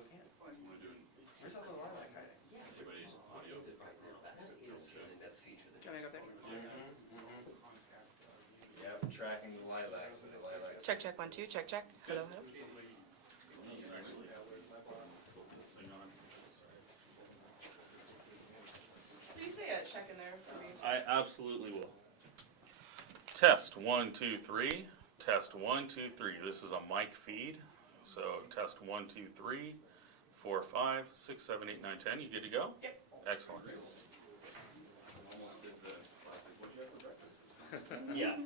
Spokane. We're doing. Where's all the lilac hiding? Yeah. Everybody's audio. Is it right now? That is an in-depth feature that Can I go there? Yep, tracking the lilacs and the lilacs. Check, check, 1, 2, check, check. Hello, hello. Actually, put this thing on. Can you say a check in there for me? I absolutely will. Test 1, 2, 3. Test 1, 2, 3. This is a mic feed. So test 1, 2, 3, 4, 5, 6, 7, 8, 9, 10. You good to go? Yep. Excellent. Almost did the classic. What you have for breakfast? Yeah.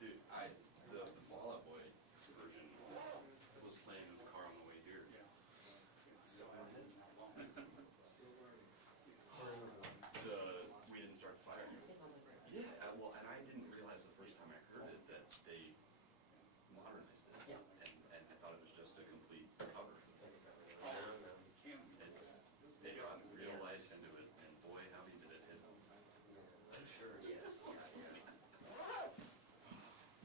Dude, the Fall Out Boy version was playing in the car on the way here. We didn't start the fire. Yeah, well, and I didn't realize the first time I heard it that they modernized it. Yeah. And I thought it was just a complete cover. They got real life into it, and boy, how he did it hit. I'm sure. Yes. Boy,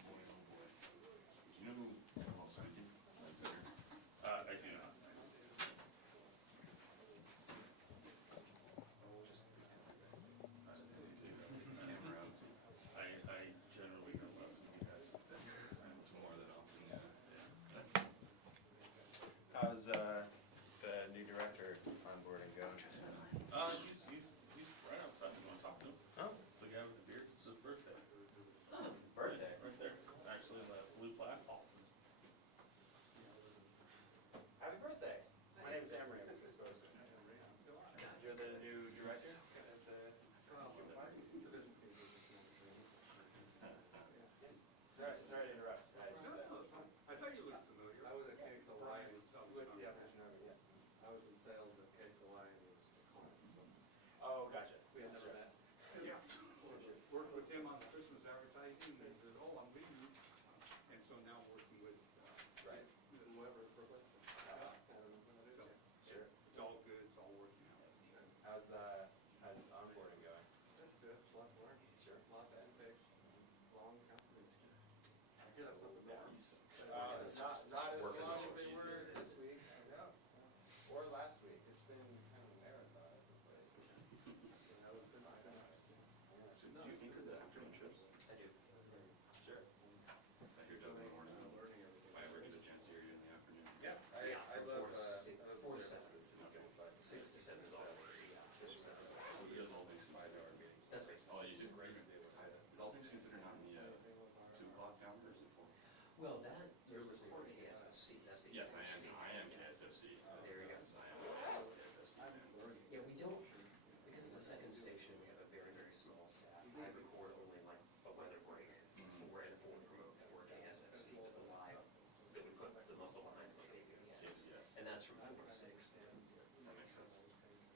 oh boy. Do you know who Carl signed you? I do not. I generally know less than you guys. That's more than often, yeah. How's the new director onboarding going? He's right outside. You want to talk to him? Oh, It's the guy with the beard. It's his birthday. Oh, birthday. Right there. Actually, the blue plaque. Awesome. Happy birthday. My name is Emery. I'm disposed. You're the new director at the Sorry to interrupt. I thought you looked familiar. I was at KXLY and With the I was in sales at KXLY and it was a client, so Oh, gotcha. we had never met. Yeah. Worked with him on the Christmas advertising and he said, oh, I'm leaving. And so now I'm working with Right. whoever requests it. Sure. It's all good, it's all working out. How's onboarding going? That's good, it's a lot to learn. Sure. A lot to unpick, long companies. I hear that's up in the arms. Not as Working long as so they easy. were this week. I know. Or last week. It's been kind of a marathon at the place. That was good. So do you think of the afternoon trips? I do. Sure. I hear Doug in the morning. Learning everything. If I ever get a chance to hear you in the afternoon. Yeah, Yeah, I from love 4 to 7. Okay. 6 to 7 is all. Yeah, 4 to 7. So he does all things considered. 5-hour meetings. That's right. Oh, you do great. Is all things considered not in the 2 o'clock calendar, or is it 4? Well, that, you're listening to KSFC. That's the Yes, I East am. Coast I am KSFC. There you go. Yes, I am a KSFC fan. Yeah, we don't, because it's a second station, we have a very, very small staff. I record only like a weather break for and for promote for KSFC, but the live, that we put the muscle behind is like Yes, yes. and that's from 4 to 6. That makes sense.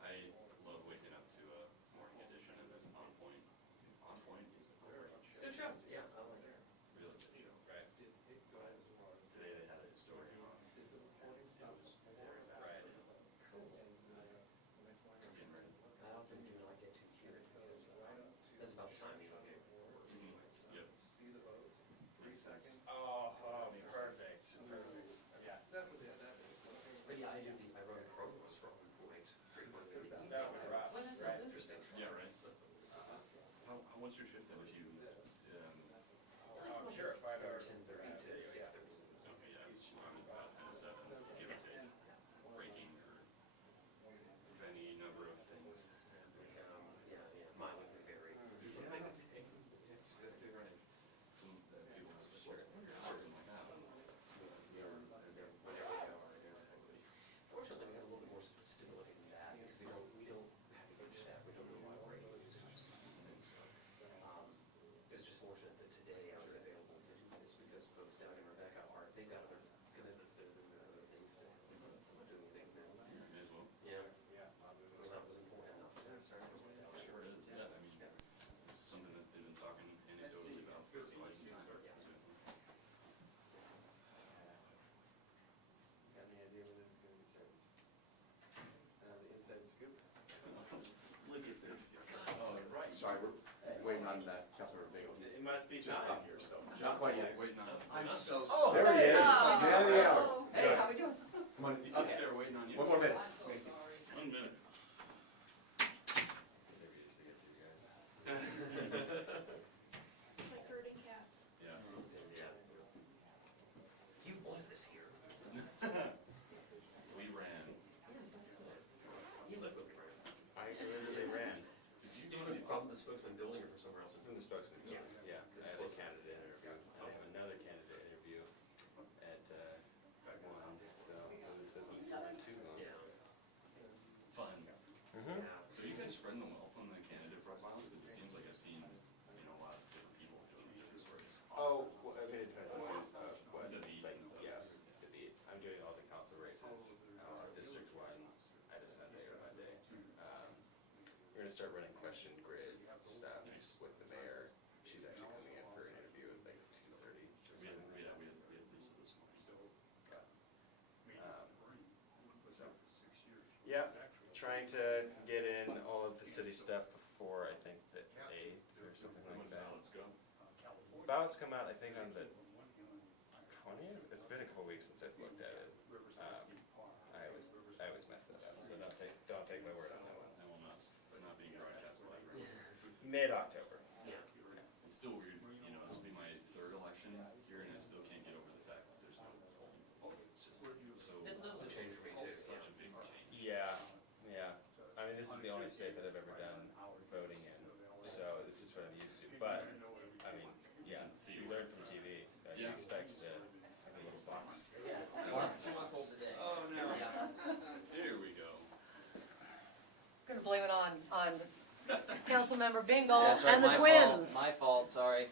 I love waking up to a morning edition and it's on point. On point is a great It's a good show. Yeah, I like it. Really good show. Right. Today they had a story on. It was very fascinating. Cool. Getting ready. I often do not get to hear it because that's about the time you get so. Yep. See the vote, 3 seconds. Oh, perfect. Perfect. Yeah. But yeah, I run programs from quite frequently. That was rough. Well, that sounds Right. interesting. Yeah, right. What's your shift then? If you, Oh, sure, 5-hour. 10:30 to 6:30. okay, yeah, it's about 10 to 7, give or take. Breaking or any number of things. Yeah, mine would be very. That's exactly right. Some people must have worked something like that. Whatever they are, exactly. Fortunately, we have a little bit more stability than that because we don't have a huge staff. We don't do a lot of radios and stuff. And so, it's just fortunate that today I was available to do this because both Doug and Rebecca they've got other commitments that are doing other things to I'm not doing anything now. Yeah, may as well. Yeah. Yeah. Well, that was important enough. Sure is, yeah, I mean, it's something that they've been talking anecdotally about for quite some time. Got any idea when this is going to be served? The inside scoop? Look at this. Oh, right. Sorry, we're waiting on that Councilmember Big He must be John here, so. Not quite yet. Waiting on. I'm so Oh, sorry. There he is. Oh. Man of the hour. Hey, how we doing? Come on, He's up there waiting on you. one more minute. 1 minute. It's like herding cats. Yeah. You wanted this here. We ran. You lived with me, right? I remember they ran. Did you move from the Spokane building or from somewhere else? From the spokesman. Yeah. Yeah, I had a candidate interview. I have another candidate interview at, 1, so this isn't too long. Yeah. Fun. Mhm. Yeah. So you guys spreading the wealth on the candidate profiles? Because it seems like I've seen, a lot of different people doing different stories. Oh, well, I mean, it depends on what, The beat like, and stuff. yeah, the beat. I'm doing all the council races, District 1, I just Sunday or Monday. We're gonna start running question grid stuff with the mayor. She's actually coming in for an interview at like 2:30. We had Lisa this morning. Yeah, trying to get in all of the city stuff before, I think, the 8th or something When like does that. ballots go? Ballots come out, I think, on the 20th? It's been a couple weeks since I've looked at it. I always mess that up, so don't take my word on that one. I will not. It's not being broadcast live. Right? Mid-October. Yeah. It's still weird, this will be my 3rd election here, and I still can't get over the fact that there's no polling places. It's just so. That was a change for me too. Such a big change. Yeah, yeah. I mean, this is the only state that I've ever done voting in, so this is what I'm used to. But, I mean, yeah, you learn from TV. You Yeah. expect to have a little box. Yes. 2 months old today. Oh, no. Here we go. Gonna blame it on Councilmember Bingle That's right, and the my twins. fault, my fault, sorry.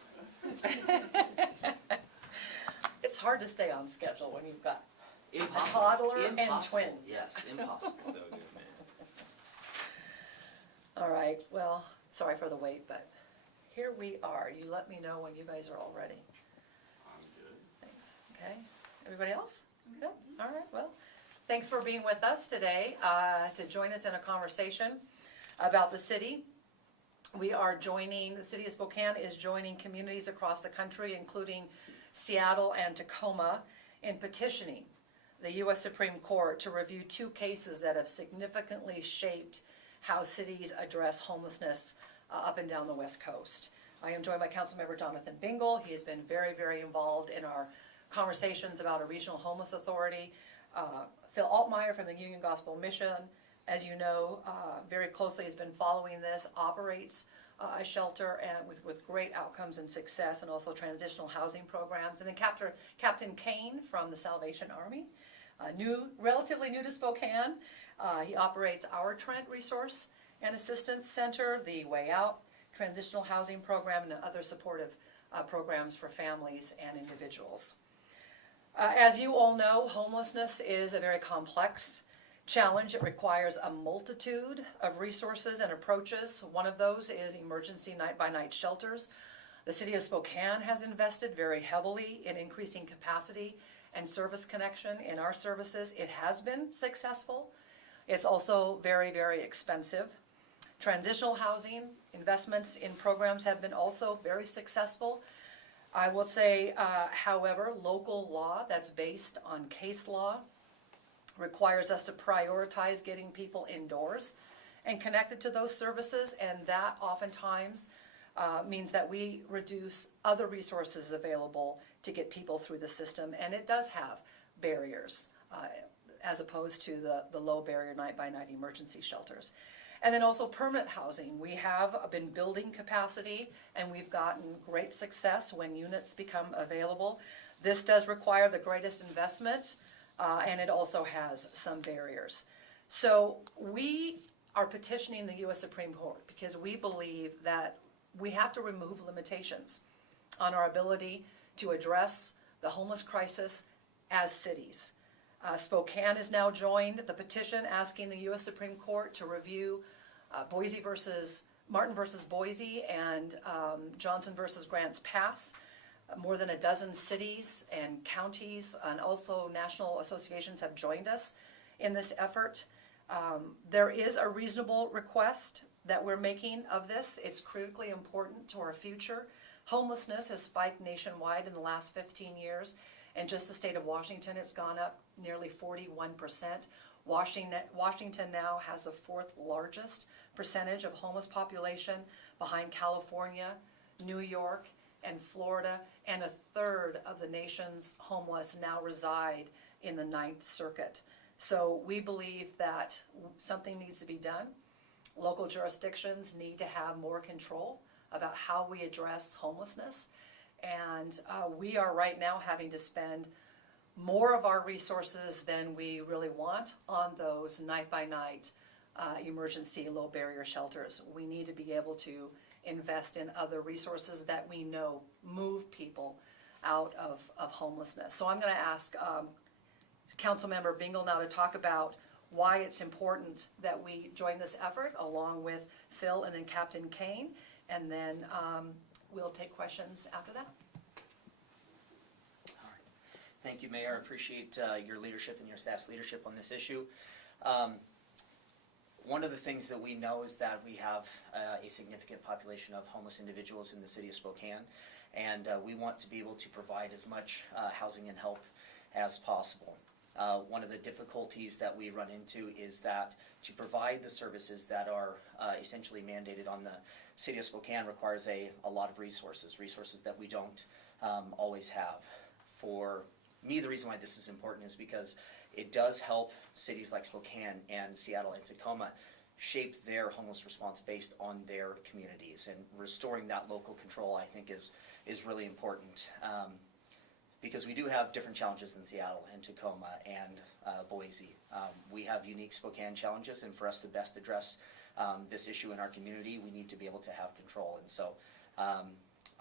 It's hard to stay on schedule when you've got, Impossible. toddler and Impossible. twins. Yes, impossible. So good, man. all right, well, sorry for the wait, but here we are. You let me know when you guys are all ready. I'm good. Thanks, okay. Everybody else? Good, all right, well, thanks for being with us today, to join us in a conversation about the city. We are joining, the city of Spokane is joining communities across the country, including Seattle and Tacoma, in petitioning the U.S. Supreme Court to review 2 cases that have significantly shaped how cities address homelessness up and down the West Coast. I am joined by Councilmember Jonathan Bingle. He has been very, very involved in our conversations about a regional homeless authority. Phil Altmeyer from the Union Gospel Mission, as you know, very closely has been following this, operates a shelter and with great outcomes and success, and also transitional housing programs. And then Captain Kane from the Salvation Army, relatively new to Spokane. He operates our Trent Resource and Assistance Center, the Way Out Transitional Housing Program, and other supportive programs for families and individuals. As you all know, homelessness is a very complex challenge. It requires a multitude of resources and approaches. One of those is emergency night-by-night shelters. The city of Spokane has invested very heavily in increasing capacity and service connection in our services. It has been successful. It's also very, very expensive. Transitional housing investments in programs have been also very successful. I will say, however, local law that's based on case law requires us to prioritize getting people indoors and connected to those services, and that oftentimes means that we reduce other resources available to get people through the system, and it does have barriers as opposed to the low barrier night-by-night emergency shelters. And then also permanent housing. We have been building capacity, and we've gotten great success when units become available. This does require the greatest investment, and it also has some barriers. So we are petitioning the U.S. Supreme Court because we believe that we have to remove limitations on our ability to address the homeless crisis as cities. Spokane has now joined the petition asking the U.S. Supreme Court to review Martin versus Boise and Johnson versus Grants Pass. More than a dozen cities and counties and also national associations have joined us in this effort. There is a reasonable request that we're making of this. It's critically important to our future. Homelessness has spiked nationwide in the last 15 years. And just the state of Washington, it's gone up nearly 41%. Washington now has the 4th largest percentage of homeless population behind California, New York, and Florida, and 1/3 of the nation's homeless now reside in the 9th Circuit. So we believe that something needs to be done. Local jurisdictions need to have more control about how we address homelessness. And we are right now having to spend more of our resources than we really want on those night-by-night emergency low-barrier shelters. We need to be able to invest in other resources that we know move people out of homelessness. So I'm going to ask Councilmember Bingle now to talk about why it's important that we join this effort along with Phil and then Captain Kane, and then we'll take questions after that. All right. Thank you, Mayor. I appreciate your leadership and your staff's leadership on this issue. One of the things that we know is that we have a significant population of homeless individuals in the city of Spokane, and we want to be able to provide as much housing and help as possible. One of the difficulties that we run into is that to provide the services that are essentially mandated on the city of Spokane requires a lot of resources that we don't always have. For me, the reason why this is important is because it does help cities like Spokane and Seattle and Tacoma shape their homeless response based on their communities, and restoring that local control, I think, is really important. Because we do have different challenges than Seattle and Tacoma and Boise. We have unique Spokane challenges, and for us to best address this issue in our community, we need to be able to have control. And so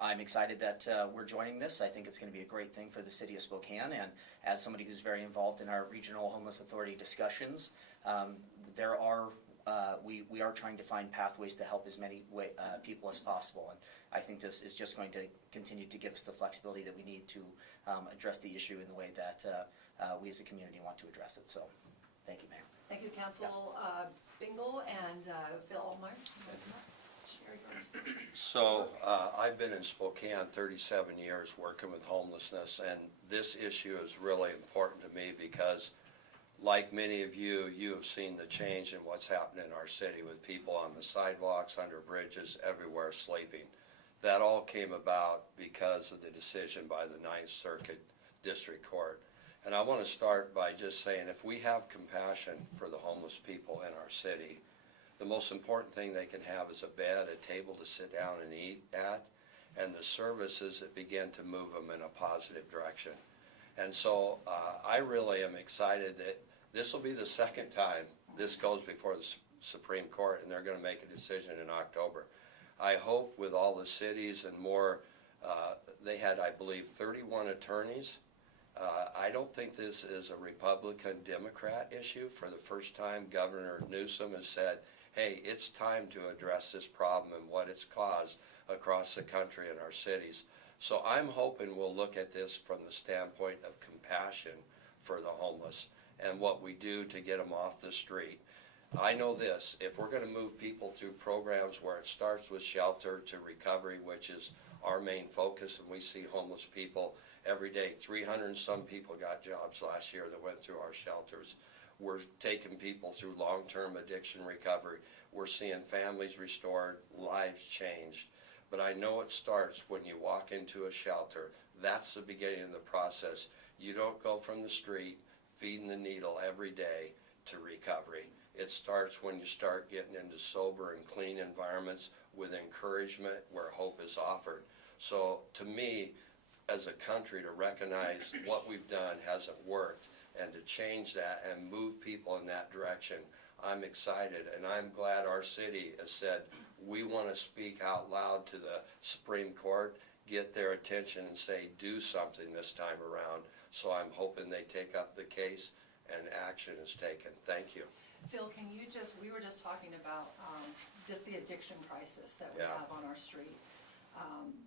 I'm excited that we're joining this. I think it's going to be a great thing for the city of Spokane, and as somebody who's very involved in our regional homeless authority discussions, we are trying to find pathways to help as many people as possible, and I think this is just going to continue to give us the flexibility that we need to address the issue in the way that we as a community want to address it. So, thank you, Mayor. Thank you, Council Bingle and Phil Olmeyer. Share yours. So I've been in Spokane 37 years working with homelessness, and this issue is really important to me because, like many of you, you have seen the change in what's happened in our city with people on the sidewalks, under bridges, everywhere sleeping. That all came about because of the decision by the 9th Circuit District Court. And I want to start by just saying, if we have compassion for the homeless people in our city, the most important thing they can have is a bed, a table to sit down and eat at, and the services that begin to move them in a positive direction. And so I really am excited that this will be the second time this goes before the Supreme Court, and they're going to make a decision in October. I hope with all the cities and more, they had, I believe, 31 attorneys. I don't think this is a Republican-Democrat issue. For the first time, Governor Newsom has said, hey, it's time to address this problem and what it's caused across the country and our cities. So I'm hoping we'll look at this from the standpoint of compassion for the homeless and what we do to get them off the street. I know this, if we're going to move people through programs where it starts with shelter to recovery, which is our main focus, and we see homeless people every day. 300 and some people got jobs last year that went through our shelters. We're taking people through long-term addiction recovery. We're seeing families restored, lives changed. But I know it starts when you walk into a shelter. That's the beginning of the process. You don't go from the street feeding the needle every day to recovery. It starts when you start getting into sober and clean environments with encouragement where hope is offered. So to me, as a country, to recognize what we've done hasn't worked and to change that and move people in that direction, I'm excited, and I'm glad our city has said we want to speak out loud to the Supreme Court, get their attention and say do something this time around. So I'm hoping they take up the case and action is taken. Thank you. Phil, can you we were just talking about just the addiction crisis that we have on our street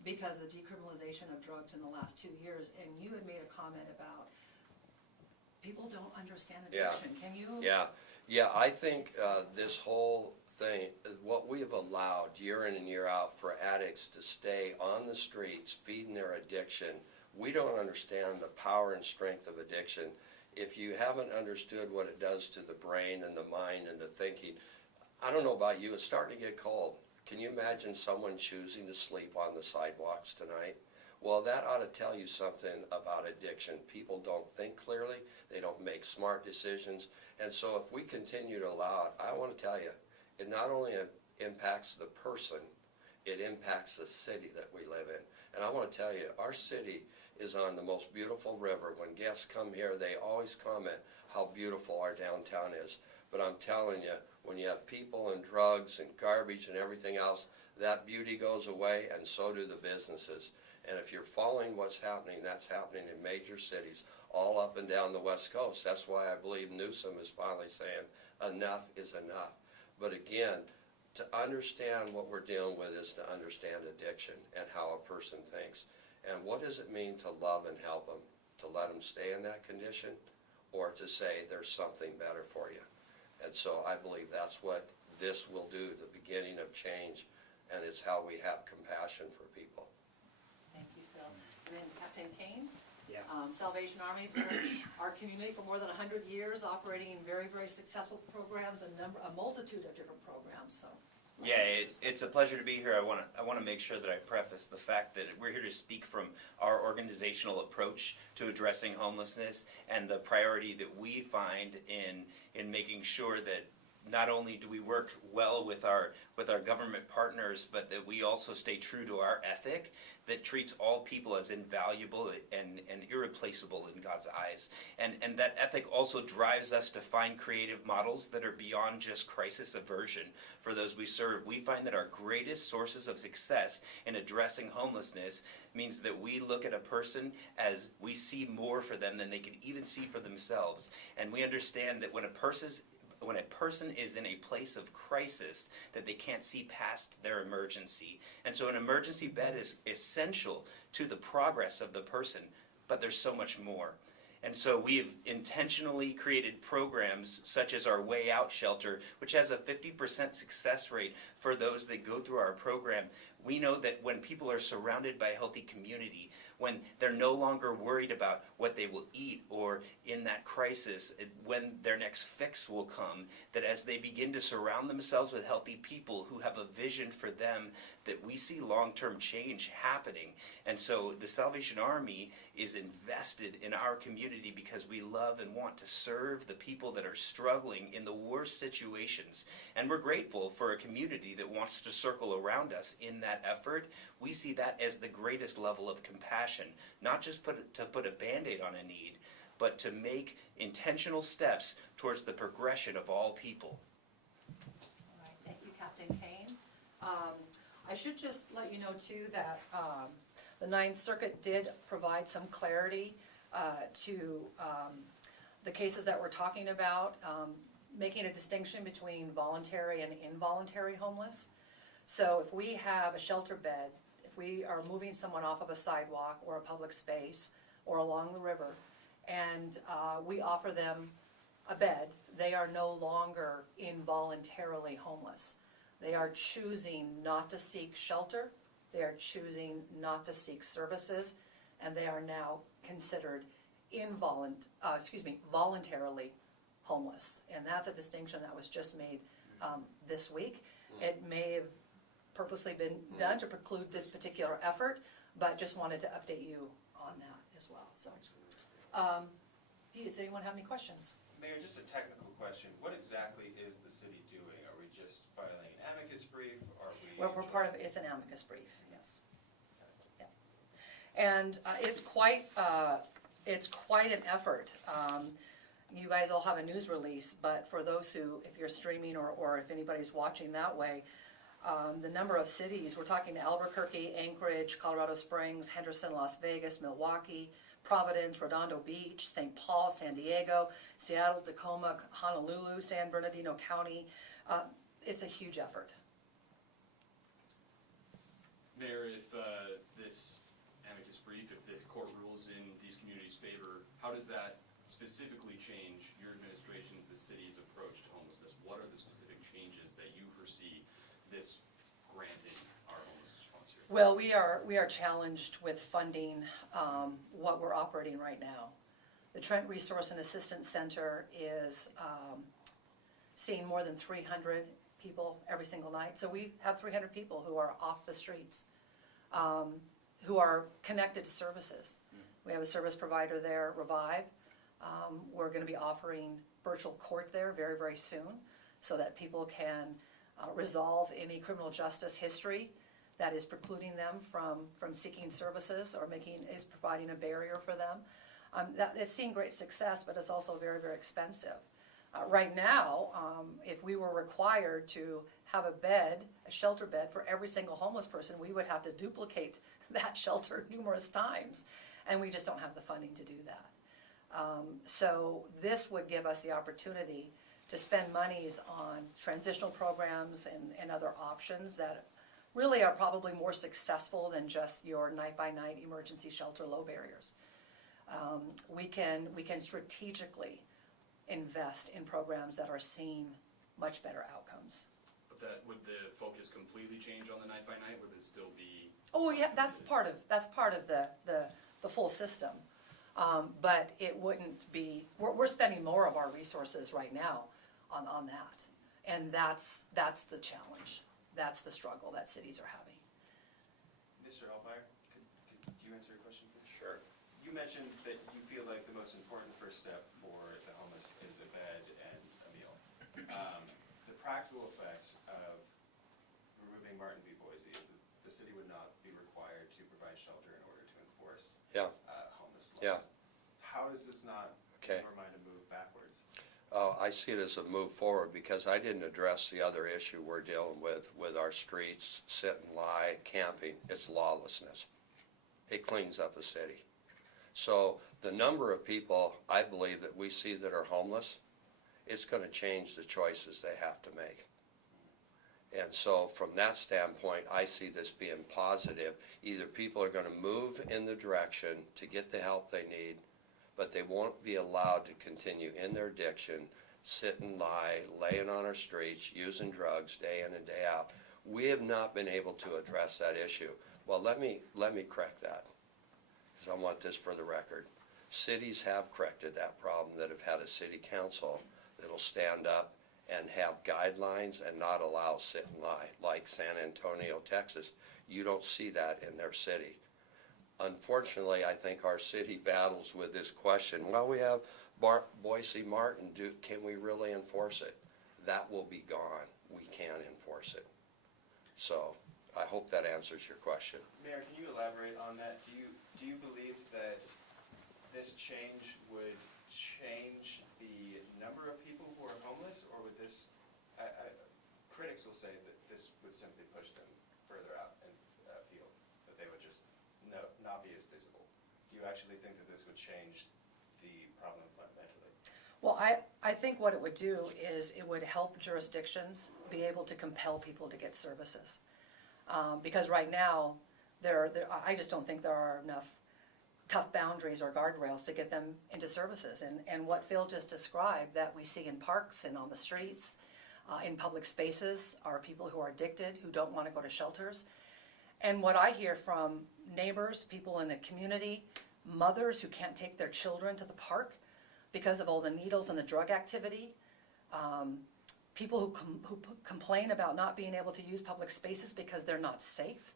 because of the decriminalization of drugs in the last 2 years, and you had made a comment about people don't understand addiction. Can you? Yeah, I think this whole thing, what we have allowed year in and year out for addicts to stay on the streets feeding their addiction, we don't understand the power and strength of addiction. If you haven't understood what it does to the brain and the mind and the thinking, I don't know about you, it's starting to get cold. Can you imagine someone choosing to sleep on the sidewalks tonight? Well, that ought to tell you something about addiction. People don't think clearly, they don't make smart decisions, and so if we continue to allow it, I want to tell you, it not only impacts the person, it impacts the city that we live in. And I want to tell you, our city is on the most beautiful river. When guests come here, they always comment how beautiful our downtown is. But I'm telling you, when you have people and drugs and garbage and everything else, that beauty goes away, and so do the businesses. And if you're following what's happening, that's happening in major cities all up and down the West Coast. That's why I believe Newsom is finally saying enough is enough. But again, to understand what we're dealing with is to understand addiction and how a person thinks. And what does it mean to love and help them? To let them stay in that condition, or to say there's something better for you? And so I believe that's what this will do, the beginning of change, and it's how we have compassion for people. Thank you, Phil. And then Captain Kane? Yeah. Salvation Army's been in our community for more than 100 years, operating in very, very successful programs, a multitude of different programs, so. Yeah, it's a pleasure to be here. I want to make sure that I preface the fact that we're here to speak from our organizational approach to addressing homelessness and the priority that we find in making sure that not only do we work well with our government partners, but that we also stay true to our ethic that treats all people as invaluable and irreplaceable in God's eyes. And that ethic also drives us to find creative models that are beyond just crisis aversion for those we serve. We find that our greatest sources of success in addressing homelessness means that we look at a person as we see more for them than they can even see for themselves. And we understand that when a person is in a place of crisis, that they can't see past their emergency. And so an emergency bed is essential to the progress of the person, but there's so much more. And so we've intentionally created programs such as our Way Out shelter, which has a 50% success rate for those that go through our program. We know that when people are surrounded by a healthy community, when they're no longer worried about what they will eat or in that crisis, when their next fix will come, that as they begin to surround themselves with healthy people who have a vision for them, that we see long-term change happening. And so the Salvation Army is invested in our community because we love and want to serve the people that are struggling in the worst situations. And we're grateful for a community that wants to circle around us in that effort. We see that as the greatest level of compassion, not just to put a Band-Aid on a need, but to make intentional steps towards the progression of all people. All right, thank you, Captain Kane. I should just let you know too that the Ninth Circuit did provide some clarity to the cases that we're talking about, making a distinction between voluntary and involuntary homeless. So if we have a shelter bed, if we are moving someone off of a sidewalk or a public space or along the river, and we offer them a bed, they are no longer involuntarily homeless. They are choosing not to seek shelter, they are choosing not to seek services, and they are now considered voluntarily homeless. And that's a distinction that was just made this week. It may have purposely been done to preclude this particular effort, but just wanted to update you on that as well. So, does anyone have any questions? Mayor, just a technical question. What exactly is the city doing? Are we just filing an amicus brief? Are we? Well, we're part of it's an amicus brief, yes. Yeah. And it's quite an effort. You guys all have a news release, but for those who, if you're streaming or if anybody's watching that way, the number of cities, we're talking Albuquerque, Anchorage, Colorado Springs, Henderson, Las Vegas, Milwaukee, Providence, Redondo Beach, St. Paul, San Diego, Seattle, Tacoma, Honolulu, San Bernardino County. It's a huge effort. Mayor, if this amicus brief, if the court rules in these communities' favor, how does that specifically change your administration's, the city's approach to homelessness? What are the specific changes that you foresee this granting our homeless response here? Well, we are challenged with funding what we're operating right now. The Trent Resource and Assistance Center is seeing more than 300 people every single night. So we have 300 people who are off the streets, who are connected to services. We have a service provider there, Revive. We're going to be offering virtual court there very, very soon so that people can resolve any criminal justice history that is precluding them from seeking services or is providing a barrier for them. That is seeing great success, but it's also very, very expensive. Right now, if we were required to have a shelter bed for every single homeless person, we would have to duplicate that shelter numerous times, and we just don't have the funding to do that. So this would give us the opportunity to spend monies on transitional programs and other options that really are probably more successful than just your night-by-night emergency shelter low barriers. We can strategically invest in programs that are seeing much better outcomes. But would the focus completely change on the night by night? Would it still be? Oh yeah, that's part of the full system. But it wouldn't be. We're spending more of our resources right now on that, and that's the challenge. That's the struggle that cities are having. Mr. Altmeyer, could you answer your question, please? Sure. You mentioned that you feel like the most important first step for the homeless is a bed and a meal. The practical effects of removing Martin v. Boise is that the city would not be required to provide shelter in order to enforce homeless laws. Yeah. How does this not, Okay. in your mind, a move backwards? I see it as a move forward because I didn't address the other issue we're dealing with our streets, sit and lie, camping. It's lawlessness. It cleans up a city. So the number of people I believe that we see that are homeless, it's going to change the choices they have to make. And so from that standpoint, I see this being positive. Either people are going to move in the direction to get the help they need, but they won't be allowed to continue in their addiction, sit and lie, laying on our streets, using drugs day in and day out. We have not been able to address that issue. Well, let me correct that, because I want this for the record. Cities have corrected that problem that have had a city council that'll stand up and have guidelines and not allow sit and lie, like San Antonio, Texas. You don't see that in their city. Unfortunately, I think our city battles with this question. Well, we have Boise Martin. Can we really enforce it? That will be gone. We can't enforce it. So I hope that answers your question. Mayor, can you elaborate on that? Do you believe that this change would change the number of people who are homeless, or would this, critics will say that this would simply push them further out in field, that they would just not be as visible? Do you actually think that this would change the problem fundamentally? Well, I think what it would do is it would help jurisdictions be able to compel people to get services. Because right now, I just don't think there are enough tough boundaries or guardrails to get them into services. And what Phil just described that we see in parks and on the streets, in public spaces, are people who are addicted, who don't want to go to shelters. And what I hear from neighbors, people in the community, mothers who can't take their children to the park because of all the needles and the drug activity, people who complain about not being able to use public spaces because they're not safe.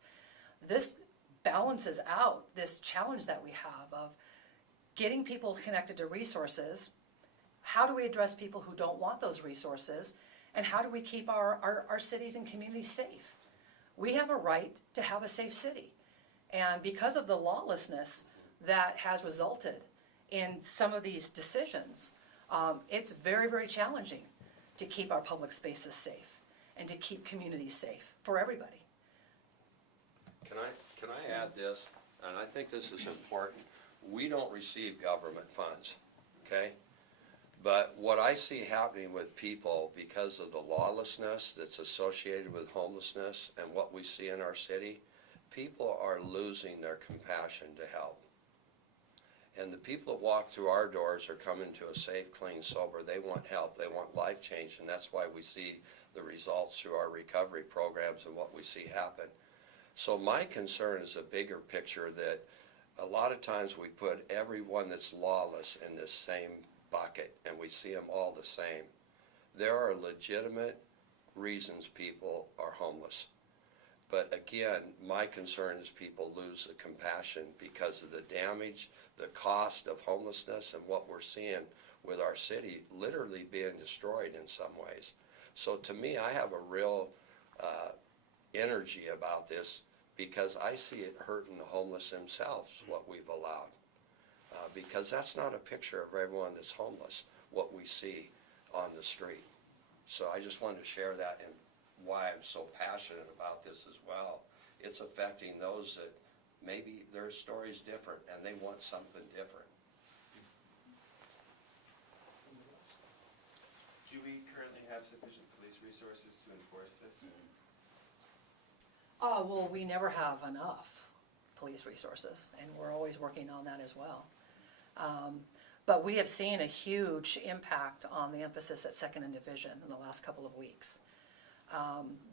This balances out this challenge that we have of getting people connected to resources. How do we address people who don't want those resources? And how do we keep our cities and communities safe? We have a right to have a safe city. And because of the lawlessness that has resulted in some of these decisions, it's very, very challenging to keep our public spaces safe and to keep communities safe for everybody. Can I add this? And I think this is important. We don't receive government funds, okay? But what I see happening with people because of the lawlessness that's associated with homelessness and what we see in our city, people are losing their compassion to help. And the people that walk through our doors are coming to a safe, clean, sober. They want help. They want life change, and that's why we see the results through our recovery programs and what we see happen. So my concern is a bigger picture, that a lot of times we put everyone that's lawless in this same bucket, and we see them all the same. There are legitimate reasons people are homeless. But again, my concern is people lose the compassion because of the damage, the cost of homelessness, and what we're seeing with our city literally being destroyed in some ways. So to me, I have a real energy about this, because I see it hurting the homeless themselves, what we've allowed. Because that's not a picture of everyone that's homeless, what we see on the street. So I just wanted to share that, and why I'm so passionate about this as well. It's affecting those that maybe their story's different and they want something different. Do we currently have sufficient police resources to enforce this? Well, we never have enough police resources, and we're always working on that as well. But we have seen a huge impact on the emphasis at Second and Division in the last couple of weeks.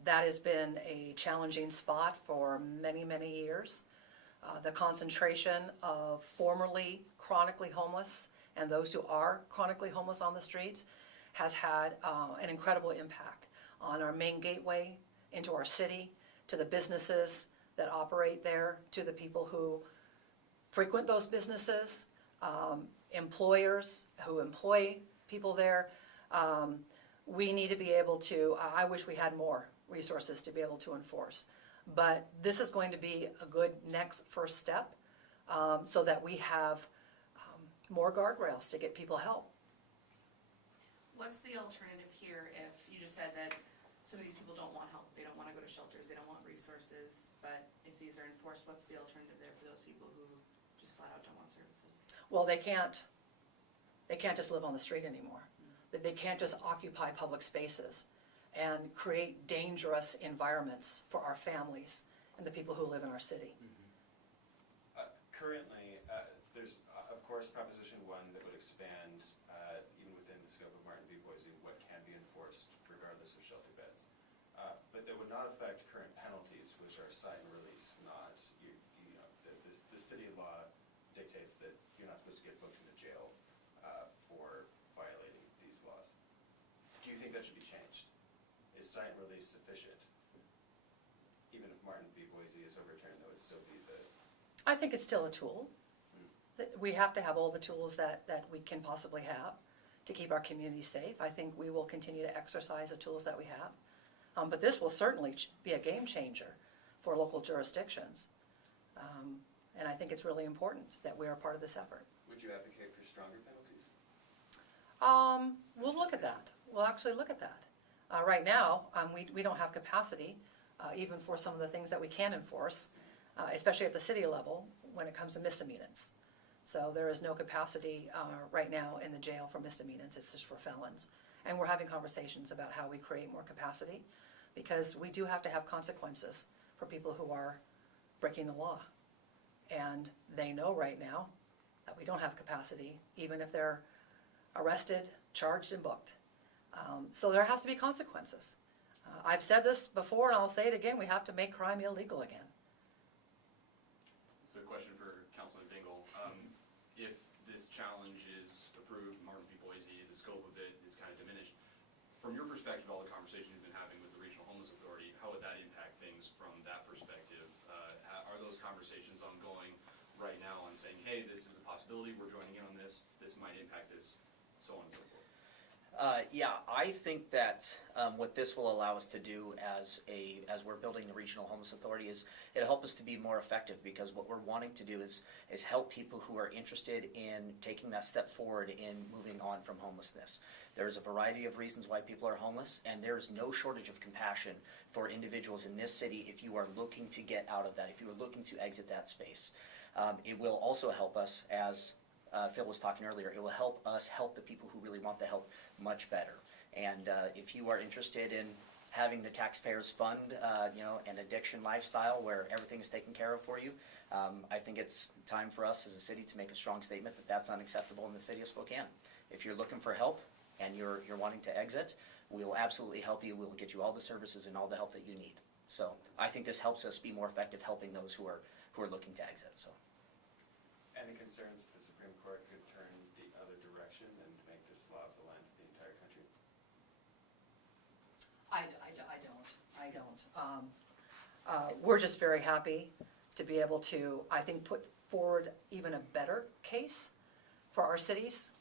That has been a challenging spot for many, many years. The concentration of formerly chronically homeless and those who are chronically homeless on the streets has had an incredible impact on our main gateway into our city, to the businesses that operate there, to the people who frequent those businesses, employers who employ people there. We need to be able to, I wish we had more resources to be able to enforce. But this is going to be a good next first step, so that we have more guardrails to get people help. What's the alternative here if you just said that some of these people don't want help, they don't want to go to shelters, they don't want resources, but if these are enforced, what's the alternative there for those people who just flat out don't want services? Well, they can't just live on the street anymore. They can't just occupy public spaces and create dangerous environments for our families and the people who live in our city. Currently, there's, of course, Proposition 1 that would expand, even within the scope of Martin v. Boise, what can be enforced regardless of shelter beds. But that would not affect current penalties, which are cite and release, not, the city law dictates that you're not supposed to get booked into jail for violating these laws. Do you think that should be changed? Is cite and release sufficient? Even if Martin v. Boise is overturned, that would still be the... I think it's still a tool. We have to have all the tools that we can possibly have to keep our community safe. I think we will continue to exercise the tools that we have. But this will certainly be a game changer for local jurisdictions. And I think it's really important that we are part of this effort. Would you advocate for stronger penalties? We'll look at that. We'll actually look at that. Right now, we don't have capacity, even for some of the things that we can enforce, especially at the city level when it comes to misdemeanors. So there is no capacity right now in the jail for misdemeanors. It's just for felons. And we're having conversations about how we create more capacity, because we do have to have consequences for people who are breaking the law. And they know right now that we don't have capacity, even if they're arrested, charged, and booked. So there has to be consequences. I've said this before, and I'll say it again, we have to make crime illegal again. So a question for Councilman Dingle. If this challenge is approved, Martin v. Boise, the scope of it is kind of diminished. From your perspective, all the conversations you've been having with the Regional Homeless Authority, how would that impact things from that perspective? Are those conversations ongoing right now on saying, hey, this is a possibility, we're joining in on this might impact this, so on and so forth? Yeah, I think that what this will allow us to do as we're building the Regional Homeless Authority is it'll help us to be more effective, because what we're wanting to do is help people who are interested in taking that step forward in moving on from homelessness. There's a variety of reasons why people are homeless, and there's no shortage of compassion for individuals in this city if you are looking to get out of that, if you are looking to exit that space. It will also help us, as Phil was talking earlier, it will help us help the people who really want the help much better. And if you are interested in having the taxpayers fund, an addiction lifestyle where everything is taken care of for you. I think it's time for us as a city to make a strong statement that that's unacceptable in the city of Spokane. If you're looking for help and you're wanting to exit, we will absolutely help you. We will get you all the services and all the help that you need. So I think this helps us be more effective helping those who are looking to exit. So. Any concerns that the Supreme Court could turn the other direction and make this law of the land for the entire country? I don't. We're just very happy to be able to, I think, put forward even a better case for our cities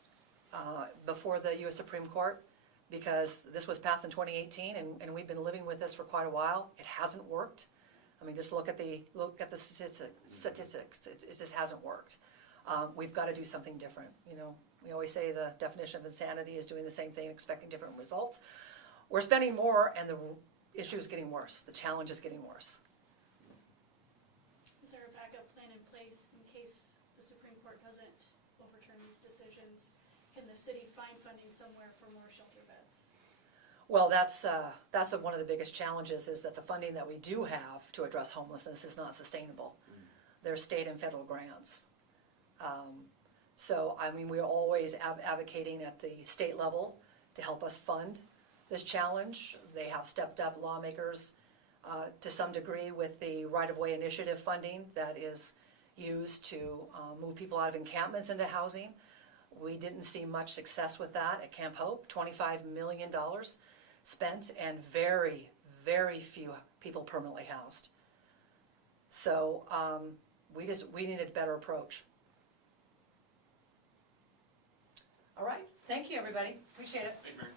before the U.S. Supreme Court, because this was passed in 2018, and we've been living with this for quite a while. It hasn't worked. I mean, just look at the statistics. It just hasn't worked. We've got to do something different. You know, we always say the definition of insanity is doing the same thing, expecting different results. We're spending more, and the issue is getting worse. The challenge is getting worse. Is there a backup plan in place in case the Supreme Court doesn't overturn these decisions? Can the city find funding somewhere for more shelter beds? Well, that's one of the biggest challenges, is that the funding that we do have to address homelessness is not sustainable. There's state and federal grants. So, I mean, we're always advocating at the state level to help us fund this challenge. They have stepped up, lawmakers, to some degree, with the right-of-way initiative funding that is used to move people out of encampments into housing. We didn't see much success with that at Camp Hope. $25 million spent, and very, very few people permanently housed. So we needed a better approach. All right, thank you, everybody. Appreciate it. Thank you, Mary.